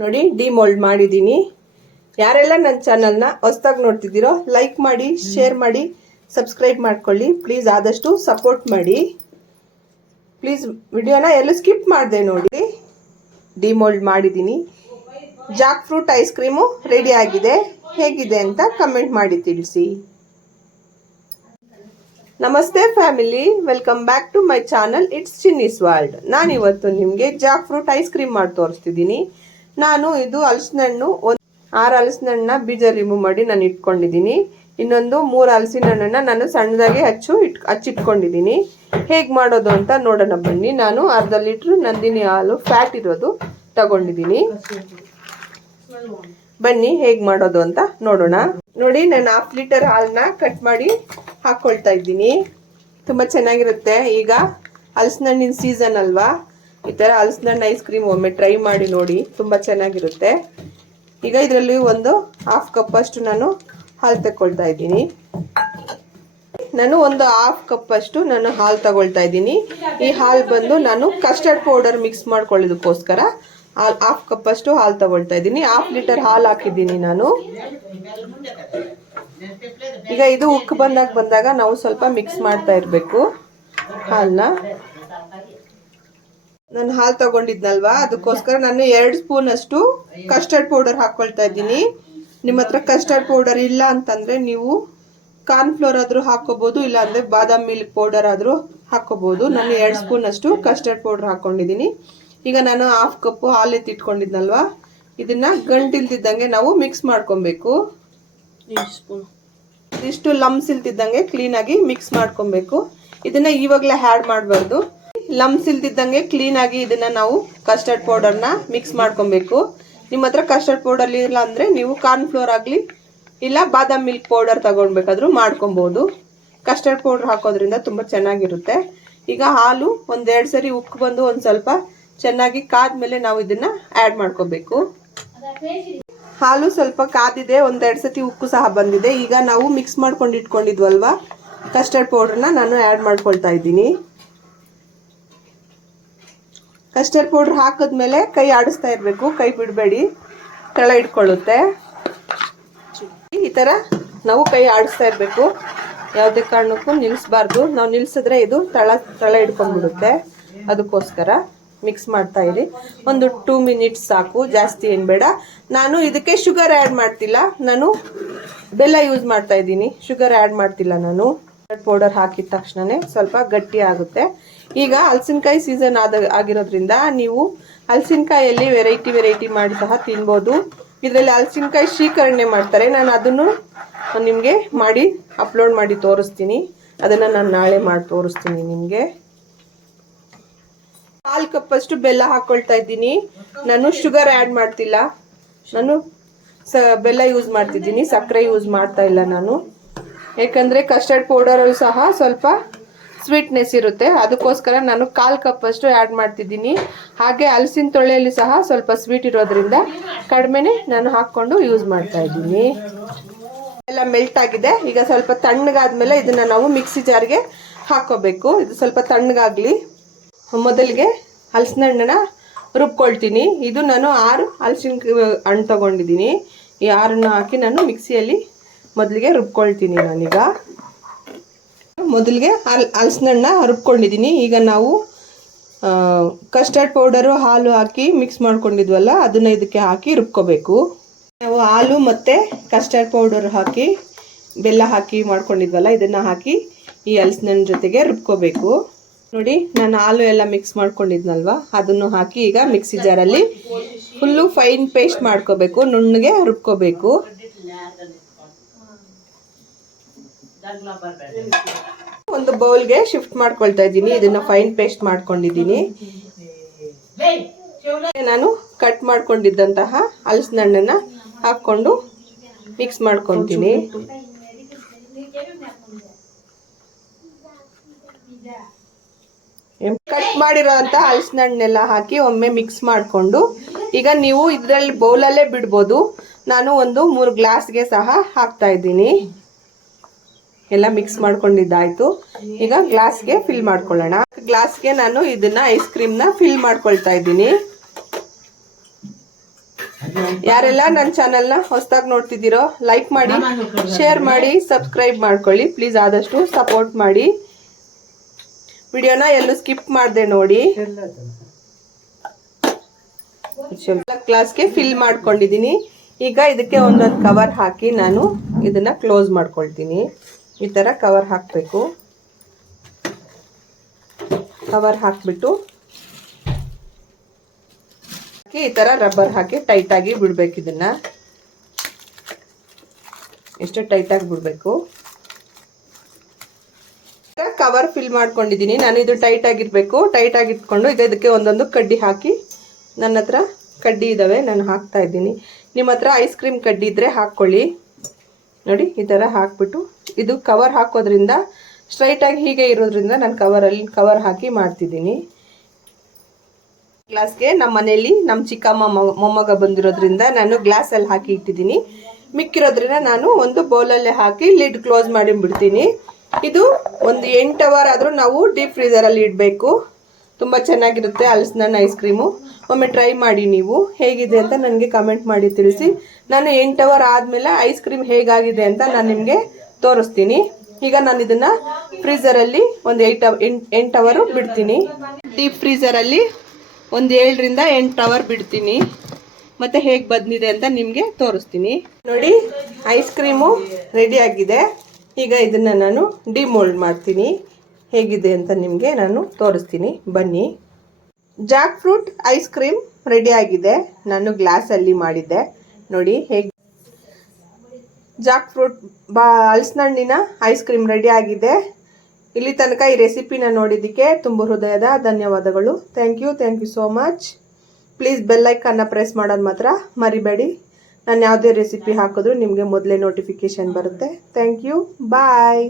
ನೋಡಿ ಡಿಮೋಲ್ಡ್ ಮಾಡಿದ್ದೀನಿ. ಯಾರೆಲ್ಲ ನನ್ನ ಚಾನಲ್ನ ಹೊಸ್ದಾಗಿ ನೋಡ್ತಿದ್ದೀರೋ ಲೈಕ್ ಮಾಡಿ ಶೇರ್ ಮಾಡಿ ಸಬ್ಸ್ಕ್ರೈಬ್ ಮಾಡ್ಕೊಳ್ಳಿ. ಪ್ಲೀಸ್ ಆದಷ್ಟು ಸಪೋರ್ಟ್ ಮಾಡಿ. ಪ್ಲೀಸ್ ವಿಡಿಯೋನ ಎಲ್ಲೂ ಸ್ಕಿಪ್ ಮಾಡಿದೆ ನೋಡಿ. ಡಿಮೋಲ್ಡ್ ಮಾಡಿದ್ದೀನಿ. Jackfruit ice cream ready ಆಗಿದೆ. ಹೇಗಿದೆ ಅಂತ ಕಮೆಂಟ್ ಮಾಡಿ ತಿಳಿಸಿ. ನಮಸ್ತೆ family welcome back to my channel it's Chinni's world ನಾನು ಇವತ್ತು ನಿಮಗೆ ಜಾಕ್ ಫ್ರೂಟ್ ಐಸ್ ಕ್ರೀಮ್ ಮಾಡಿ ತೋರಿಸ್ತಿದ್ದೀನಿ. ನಾನು ಇದು ಹಲಸಿನ ಹಣ್ಣು ಒಂದು ಆರು ಹಲಸಿನ ಹಣ್ಣನ್ನ ಬೀಜ ರಿಮೂವ್ ಮಾಡಿ ನಾನು ಇಟ್ಕೊಂಡಿದ್ದೀನಿ. ಇನ್ನೊಂದು ಮೂರು ಹಲಸಿನ ಹಣ್ಣನ್ನು ನಾನು ಸಣ್ಣದಾಗಿ ಹಚ್ಚು, ಇಟ್ ಹಚ್ಚಿಟ್ಕೊಂಡಿದ್ದೀನಿ. ಹೇಗೆ ಮಾಡೋದು ಅಂತ ನೋಡೋಣ ಬನ್ನಿ. ನಾನು ಅರ್ಧ ಲೀಟ್ರ್ ನಂದಿನಿ ಹಾಲು ಫ್ಯಾಟ್ ಇರೋದು ತಗೊಂಡಿದ್ದೀನಿ. ಬನ್ನಿ, ಹೇಗ್ ಮಾಡೋದು ಅಂತ ನೋಡೋಣ. ನೋಡಿ, ನಾನು ಹಾಫ್ ಲೀಟರ್ ಹಾಲನ್ನ ಕಟ್ ಮಾಡಿ ಹಾಕೊಳ್ತಾ ಇದ್ದೀನಿ. ತುಂಬಾ ಚೆನ್ನಾಗಿರುತ್ತೆ. ಈಗ ಹಲಸಿನ ಹಣ್ಣಿನ ಸೀಸನ್ ಅಲ್ವಾ? ಈ ತರ ಹಲಸಿನಣ್ಣು ಐಸ್ ಕ್ರೀಮ್ ಒಮ್ಮೆ ಟ್ರೈ ಮಾಡಿ ನೋಡಿ, ತುಂಬಾ ಚೆನ್ನಾಗಿರುತ್ತೆ. ಈಗ ಇದರಲ್ಲಿ ಒಂದು ಹಾಫ್ ಕಪ್ ಅಷ್ಟು ನಾನು ಹಾಲು ತಗೊಳ್ತಾ ಇದ್ದೀನಿ. ನಾನು ಒಂದು ಹಾಫ್ ಕಪ್ ಅಷ್ಟು ನಾನು ಹಾಲು ತಗೊಳ್ತಾ ಇದ್ದೀನಿ. ಈ ಹಾಲು ಬಂದು ನಾನು ಕಸ್ಟರ್ಡ್ ಪೌಡರ್ ಮಿಕ್ಸ್ ಮಾಡ್ಕೊಳ್ಳೋದಕ್ಕೋಸ್ಕರ ಹಾಲ್ ಹಾಫ್ ಕಪ್ ಅಷ್ಟು ಹಾಲು ತಗೊಳ್ತಾ ಇದ್ದೀನಿ. ಹಾಫ್ ಲೀಟರ್ ಹಾಲು ಹಾಕಿದ್ದೀನಿ ನಾನು. ಈಗ ಇದು ಉಕ್ಕು ಬಂದಾಗ ಬಂದಾಗ ನಾವು ಸ್ವಲ್ಪ ಮಿಕ್ಸ್ ಮಾಡ್ತಾ ಇರಬೇಕು ಹಾಲನ್ನ ನಾನು ಹಾಲು ತಗೊಂಡಿದ್ನಲ್ವಾ? ಅದಕ್ಕೋಸ್ಕರ ನಾನು ಎರಡು ಸ್ಪೂನ್ ಅಷ್ಟು ಕಸ್ಟರ್ಡ್ ಪೌಡರ್ ಹಾಕೊಳ್ತಾ ಇದ್ದೀನಿ. ನಿಮ್ಮ ಹತ್ರ ಕಸ್ಟರ್ಡ್ ಪೌಡರ್ ಇಲ್ಲ ಅಂತಂದ್ರೆ ನೀವು ಕಾರ್ನ್ ಫ್ಲೋರ್ ಆದ್ರೂ ಹಾಕೋಬಹುದು ಇಲ್ಲ ಅಂದ್ರೆ ಬಾದಾಮ್ ಮಿಲ್ಕ್ ಪೌಡರ್ ಆದ್ರೂ ಹಾಕೋಬಹುದು ನಾನು ಎರಡು ಸ್ಪೂನ್ ಅಷ್ಟು ಕಸ್ಟರ್ಡ್ ಪೌಡರ್ ಹಾಕೊಂಡಿದ್ದೀನಿ. ಈಗ ನಾನು ಹಾಫ್ ಕಪ್ ಹಾಲು ಎತ್ತಿಟ್ಕೊಂಡಿದ್ನಲ್ವಾ? ಇದನ್ನ ಗಂಟಿಲ್ದಿದ್ದಂಗೆ ನಾವು ಮಿಕ್ಸ್ ಮಾಡ್ಕೊಬೇಕು. ಇಷ್ಟು ಲಮ್ಸ್ ಇಲ್ತಿದ್ದಂಗೆ ಕ್ಲೀನ್ ಆಗಿ ಮಿಕ್ಸ್ ಮಾಡ್ಕೊಬೇಕು. ಇದನ್ನ ಇವಾಗಲೇ ಹ್ಯಾಡ್ ಮಾಡಬಾರ್ದು. ಲಮ್ಸ್ ಇಲ್ದಿದ್ದಂಗೆ ಕ್ಲೀನ್ ಆಗಿ ಇದನ್ನ ನಾವು ಕಸ್ಟರ್ಡ್ ಪೌಡರ್ನ ಮಿಕ್ಸ್ ಮಾಡ್ಕೊಬೇಕು. ನಿಮ್ಮ ಹತ್ರ ಕಸ್ಟರ್ಡ್ ಪೌಡರ್ ಇಲ್ಲ ಅಂದ್ರೆ ನೀವು ಕಾರ್ನ್ ಫ್ಲೋರ್ ಆಗಲಿ ಇಲ್ಲ ಬಾದಾಮ್ ಮಿಲ್ಕ್ ಪೌಡರ್ ತಗೊಳ್ಬೇಕಾದ್ರೂ ಮಾಡ್ಕೊಬಹುದು ಕಸ್ಟರ್ಡ್ ಪೌಡರ್ ಹಾಕೋದ್ರಿಂದ ತುಂಬಾ ಚೆನ್ನಾಗಿರುತ್ತೆ. ಈಗ ಹಾಲು ಒಂದೆರಡು ಸರಿ ಉಕ್ಕು ಬಂದು ಒಂದು ಸ್ವಲ್ಪ ಚೆನ್ನಾಗಿ ಕಾದ್ಮೇಲೆ ನಾವು ಇದನ್ನ ಆ್ಯಡ್ ಮಾಡ್ಕೋಬೇಕು. ಹಾಲು ಸ್ವಲ್ಪ ಕಾದಿದೆ, ಒಂದೆರಡು ಸತಿ ಉಕ್ಕು ಸಹ ಬಂದಿದೆ. ಈಗ ನಾವು ಮಿಕ್ಸ್ ಮಾಡ್ಕೊಂಡು ಇಟ್ಕೊಂಡಿದ್ವಲ್ವಾ? ಕಸ್ಟರ್ಡ್ ಪೌಡರ್ನ ನಾನು ಆ್ಯಡ್ ಮಾಡ್ಕೊಳ್ತಾ ಇದ್ದೀನಿ. ಕಸ್ಟರ್ಡ್ ಪೌಡ್ರ್ ಹಾಕಿದ್ಮೇಲೆ ಕೈ ಆಡಿಸ್ತಾ ಇರಬೇಕು, ಕೈ ಬಿಡಬೇಡಿ, ತಳ ಇಟ್ಕೊಳ್ಳುತ್ತೆ. ಈ ಥರ ನಾವು ಕೈ ಆಡಿಸ್ತಾ ಇರಬೇಕು. ಯಾವುದೇ ಕಾರಣಕ್ಕೂ ನಿಲ್ಲಿಸಬಾರ್ದು ನಾವು ನಿಲ್ಲಿಸಿದ್ರೆ ಇದು ತಳ ತಳ ಹಿಡ್ಕೊಂಡ್ಬಿಡುತ್ತೆ ಅದಕ್ಕೋಸ್ಕರ ಮಿಕ್ಸ್ ಮಾಡ್ತಾ ಇರಿ. ಒಂದು ಟೂ ಮಿನಿಟ್ಸ್ ಸಾಕು, ಜಾಸ್ತಿ ಏನು ಬೇಡ. ನಾನು ಇದಕ್ಕೆ ಶುಗರ್ ಆ್ಯಡ್ ಮಾಡ್ತಿಲ್ಲ. ನಾನು ಬೆಲ್ಲ ಯೂಸ್ ಮಾಡ್ತಾ ಇದ್ದೀನಿ. ಶುಗರ್ ಆ್ಯಡ್ ಮಾಡ್ತಿಲ್ಲ ನಾನು. ಪೌಡರ್ ಹಾಕಿದ ತಕ್ಷಣವೇ ಸ್ವಲ್ಪ ಗಟ್ಟಿ ಆಗುತ್ತೆ. ಈಗ ಹಲಸಿನಕಾಯಿ ಸೀಸನ್ ಆದ, ಆಗಿರೋದ್ರಿಂದ ನೀವು ಹಲಸಿನಕಾಯಲ್ಲಿ ವೆರೈಟಿ ವೆರೈಟಿ ಮಾಡಿ ಸಹ ತಿನ್ಬೋದು. ಇದರಲ್ಲಿ ಹಲಸಿನಕಾಯಿ ಶೀಕರಣೆ ಮಾಡ್ತಾರೆ. ನಾನು ಅದನ್ನು ನಿಮಗೆ ಮಾಡಿ ಅಪ್ಲೋಡ್ ಮಾಡಿ ತೋರಿಸ್ತೀನಿ. ಅದನ್ನು ನಾನು ನಾಳೆ ಮಾಡಿ ತೋರಿಸ್ತೀನಿ ನಿಮಗೆ. ಕಾಲು ಕಪ್ಪಷ್ಟು ಬೆಲ್ಲ ಹಾಕ್ಕೊಳ್ತಾ ಇದ್ದೀನಿ. ನಾನು ಶುಗರ್ ಆ್ಯಡ್ ಮಾಡ್ತಿಲ್ಲ. ನಾನು ಸ, ಬೆಲ್ಲ ಯೂಸ್ ಮಾಡ್ತಿದ್ದೀನಿ. ಸಕ್ಕರೆ ಯೂಸ್ ಮಾಡ್ತಾ ಇಲ್ಲ ನಾನು. ಯಾಕಂದರೆ ಕಸ್ಟರ್ಡ್ ಪೌಡರಲ್ಲಿ ಸಹ ಸ್ವಲ್ಪ ಸ್ವೀಟ್ನೆಸ್ ಇರುತ್ತೆ. ಅದಕ್ಕೋಸ್ಕರ ನಾನು ಕಾಲ್ ಕಪ್ ಅಷ್ಟು ಆ್ಯಡ್ ಮಾಡ್ತಿದ್ದೀನಿ. ಹಾಗೆ ಹಲಸಿನ ತೊಳೆಯಲ್ಲಿ ಸಹ ಸ್ವಲ್ಪ ಸ್ವೀಟ್ ಇರೋದ್ರಿಂದ ಕಡಿಮೆನೆ ನಾನು ಹಾಕ್ಕೊಂಡು ಯೂಸ್ ಮಾಡ್ತಾ ಇದ್ದೀನಿ. ಎಲ್ಲ ಮೆಲ್ಟ್ ಆಗಿದೆ. ಈಗ ಸ್ವಲ್ಪ ತಣ್ಣಗಾದ್ಮೇಲೆ ಇದನ್ನು ನಾವು ಮಿಕ್ಸಿ ಜಾರ್ಗೆ ಹಾಕೋಬೇಕು ಇದು ಸ್ವಲ್ಪ ತಣ್ಣಗಾಗಲಿ. ಮೊದಲಿಗೆ ಹಲಸಿನ ಹಣ್ಣನ್ನ ರುಬ್ಕೊಳ್ತೀನಿ. ಇದು ನಾನು ಆರು ಹಲಸಿನ ಹಣ್ಣು ತೊಗೊಂಡಿದ್ದೀನಿ. ಈ ಆರನ್ನು ಹಾಕಿ ನಾನು ಮಿಕ್ಸಿಯಲ್ಲಿ ಮೊದಲಿಗೆ ರುಬ್ಕೊಳ್ತೀನಿ ನಾನೀಗ. ಮೊದಲಿಗೆ ಹಲ್ ಹಲ್ಸಿನಣ್ಣ ಹರ್ಕೊಂಡಿದ್ದೀನಿ ಈಗ ನಾವು ಕಸ್ಟರ್ಡ್ ಪೌಡರು ಹಾಲು ಹಾಕಿ ಮಿಕ್ಸ್ ಮಾಡ್ಕೊಂಡಿದ್ವಲ್ಲ, ಅದನ್ನು ಇದಕ್ಕೆ ಹಾಕಿ ರುಬ್ಕೋಬೇಕು. ನಾವು ಹಾಲು ಮತ್ತು ಕಸ್ಟರ್ಡ್ ಪೌಡರ್ ಹಾಕಿ, ಬೆಲ್ಲ ಹಾಕಿ ಮಾಡ್ಕೊಂಡಿದ್ವಲ್ಲ, ಇದನ್ನು ಹಾಕಿ ಈ ಹಲಸಿನ ಜೊತೆಗೆ ರುಬ್ಕೋಬೇಕು. ನೋಡಿ, ನಾನು ಹಾಲು ಎಲ್ಲ ಮಿಕ್ಸ್ ಮಾಡ್ಕೊಂಡಿದ್ನಲ್ವಾ, ಅದನ್ನು ಹಾಕಿ ಈಗ ಮಿಕ್ಸಿ ಜಾರಲ್ಲಿ ಫುಲ್ಲು ಫೈನ್ ಪೇಸ್ಟ್ ಮಾಡ್ಕೋಬೇಕು, ನುಣ್ಣಗೆ ರುಬ್ಕೋಬೇಕು. ಒಂದು ಬೌಲ್ಗೆ ಶಿಫ್ಟ್ ಮಾಡ್ಕೊಳ್ತಾ ಇದ್ದೀನಿ. ಇದನ್ನ ಫೈನ್ ಪೇಸ್ಟ್ ಮಾಡ್ಕೊಂಡಿದ್ದೀನಿ. ನಾನು ಕಟ್ ಮಾಡ್ಕೊಂಡಿದ್ದಂತಹ ಹಲಸಿನ ಹಣ್ಣನ್ನ ಹಾಕೊಂಡು ಮಿಕ್ಸ್ ಮಾಡ್ಕೊತೀನಿ. ಕಟ್ ಮಾಡಿರೋ ಅಂತ ಹಲಸಿನ ಹಣ್ಣೆಲ್ಲ ಹಾಕಿ ಒಮ್ಮೆ ಮಿಕ್ಸ್ ಮಾಡಿಕೊಂಡು, ಈಗ ನೀವು ಇದರಲ್ಲಿ ಬೌಲಲ್ಲೇ ಬಿಡ್ಬೋದು. ನಾನು ಒಂದು ಮೂರು ಗ್ಲಾಸ್ಗೆ ಸಹ ಹಾಕ್ತಾ ಇದ್ದೀನಿ. ಎಲ್ಲ ಮಿಕ್ಸ್ ಮಾಡ್ಕೊಂಡಿದ್ದಾಯ್ತು. ಈಗ ಗ್ಲಾಸ್ಗೆ ಫಿಲ್ ಮಾಡ್ಕೊಳ್ಳೋಣ. ಗ್ಲಾಸ್ಗೆ ನಾನು ಇದನ್ನ ಐಸ್ ಕ್ರೀಮ್ನ ಫಿಲ್ ಮಾಡ್ಕೊಳ್ತಾ ಇದ್ದೀನಿ. ಯಾರೆಲ್ಲ ನನ್ನ ಚಾನೆಲ್ನ ಹೊಸದಾಗಿ ನೋಡ್ತಿದ್ದೀರೋ ಲೈಕ್ ಮಾಡಿ ಶೇರ್ ಮಾಡಿ ಸಬ್ಸ್ಕ್ರೈಬ್ ಮಾಡ್ಕೊಳ್ಳಿ. ಪ್ಲೀಸ್ ಆದಷ್ಟು ಸಪೋರ್ಟ್ ಮಾಡಿ. ವಿಡಿಯೋನ ಎಲ್ಲೂ ಸ್ಕಿಪ್ ಮಾಡಿದೆ ನೋಡಿ. ಗ್ಲಾಸ್ಗೆ ಫಿಲ್ ಮಾಡ್ಕೊಂಡಿದ್ದೀನಿ. ಈಗ ಇದಕ್ಕೆ ಒಂದೊಂದು ಕವರ್ ಹಾಕಿ ನಾನು ಇದನ್ನ ಕ್ಲೋಸ್ ಮಾಡ್ಕೊಳ್ತೀನಿ. ಈ ಥರ ಕವರ್ ಹಾಕಬೇಕು. ಕವರ್ ಹಾಕಿಬಿಟ್ಟು ಹಾಕಿ ಈ ಥರ ರಬ್ಬರ್ ಹಾಕಿ ಟೈಟಾಗಿ ಬಿಡಬೇಕು ಇದನ್ನು. ಎಷ್ಟು ಟೈಟಾಗಿ ಬಿಡಬೇಕು. ಕವರ್ ಫಿಲ್ ಮಾಡ್ಕೊಂಡಿದ್ದೀನಿ. ನಾನು ಇದು ಟೈಟ್ ಆಗಿರ್ಬೇಕು. ಟೈಟ್ ಆಗಿ ಇಟ್ಕೊಂಡು ಈಗ ಇದಕ್ಕೆ ಒಂದೊಂದು ಕಡ್ಡಿ ಹಾಕಿ ನನ್ನ ಹತ್ರ ಕಡ್ಡಿ ಇದ್ದಾವೆ ನಾನು ಹಾಕ್ತಾ ಇದ್ದೀನಿ. ನಿಮ್ಮ ಹತ್ರ ಐಸ್ ಕ್ರೀಮ್ ಕಡ್ಡಿ ಇದ್ದರೆ ಹಾಕ್ಕೊಳ್ಳಿ. ನೋಡಿ, ಈ ಥರ ಹಾಕ್ಬಿಟ್ಟು ಇದು ಕವರ್ ಹಾಕೋದ್ರಿಂದ ಸ್ಟ್ರೈಟಾಗಿ ಹೀಗೆ ಇರೋದ್ರಿಂದ ನಾನು ಕವರಲ್ಲಿ ಕವರ್ ಹಾಕಿ ಮಾಡ್ತಿದ್ದೀನಿ. ಗ್ಲಾಸ್ಗೆ ನಮ್ಮ ಮನೆಯಲ್ಲಿ ನಮ್ಮ ಚಿಕ್ಕಮ್ಮ ಮೊಮ್ಮಗ ಬಂದಿರೋದ್ರಿಂದ ನಾನು ಗ್ಲಾಸಲ್ಲಿ ಹಾಕಿ ಇಟ್ಟಿದ್ದೀನಿ. ಮಿಕ್ಕಿರೋದ್ರಿಂದ ನಾನು ಒಂದು ಬೌಲಲ್ಲೇ ಹಾಕಿ ಲಿಡ್ ಕ್ಲೋಸ್ ಮಾಡಿ ಬಿಡ್ತೀನಿ ಇದು ಒಂದು ಎಂಟು ಅವರ್ ಆದರೂ ನಾವು ಡೀಪ್ ಫ್ರೀಸರಲ್ಲಿ ಇಡಬೇಕು. ತುಂಬ ಚೆನ್ನಾಗಿರುತ್ತೆ ಹಲಸಿನ ಐಸ್ ಕ್ರೀಮು ಒಮ್ಮೆ ಟ್ರೈ ಮಾಡಿ ನೀವು. ಹೇಗಿದೆ ಅಂತ ನನಗೆ ಕಮೆಂಟ್ ಮಾಡಿ ತಿಳಿಸಿ. ನಾನು ಎಂಟು ಅವರ್ ಆದಮೇಲೆ ಐಸ್ ಕ್ರೀಮ್ ಹೇಗಾಗಿದೆ ಅಂತ ನಾನು ನಿಮಗೆ ತೋರಿಸ್ತೀನಿ. ಈಗ ನಾನು ಇದನ್ನು ಫ್ರೀಸರಲ್ಲಿ ಒಂದು ಏಯ್ಟ್ ಎಂಟು ಅವರು ಬಿಡ್ತೀನಿ. ಡೀಪ್ ಫ್ರೀಸರಲ್ಲಿ ಒಂದು ಏಳರಿಂದ ಎಂಟು ಅವರ್ ಬಿಡ್ತೀನಿ. ಮತ್ತೆ ಹೇಗೆ ಬಂದಿದೆ ಅಂತ ನಿಮಗೆ ತೋರಿಸ್ತೀನಿ. ನೋಡಿ ಐಸ್ ಕ್ರೀಮು ರೆಡಿ ಆಗಿದೆ. ಈಗ ಇದನ್ನು ನಾನು ಡಿಮೋಲ್ಡ್ ಮಾಡ್ತೀನಿ. ಹೇಗಿದೆ ಅಂತ ನಿಮಗೆ ನಾನು ತೋರಿಸ್ತೀನಿ. ಬನ್ನಿ. Jackfruit ice cream ready ಆಗಿದೆ. ನಾನು ಗ್ಲಾಸಲ್ಲಿ ಮಾಡಿದ್ದೆ. ನೋಡಿ, ಹೇಗೆ ಜಾಕ್ ಫ್ರೂಟ್, ಬಾ ಹಲಸಿನ ಹಣ್ಣಿನ ಐಸ್ ಕ್ರೀಮ್ ರೆಡಿ ಆಗಿದೆ. ಇಲ್ಲಿ ತನಕ ಈ ರೆಸಿಪಿನ ನೋಡಿದ್ದಕ್ಕೆ ತುಂಬ ಹೃದಯದ ಧನ್ಯವಾದಗಳು. Thank you thank you so much please ಬೆಲ್ಲೈಕನ್ನ press ಮಾಡೋದು ಮಾತ್ರ ಮರಿಬೇಡಿ. ನಾನು ಯಾವುದೇ ರೆಸಿಪಿ ಹಾಕಿದ್ರು ನಿಮಗೆ ಮೊದಲೇ ನೋಟಿಫಿಕೇಶನ್ ಬರುತ್ತೆ. Thank you bye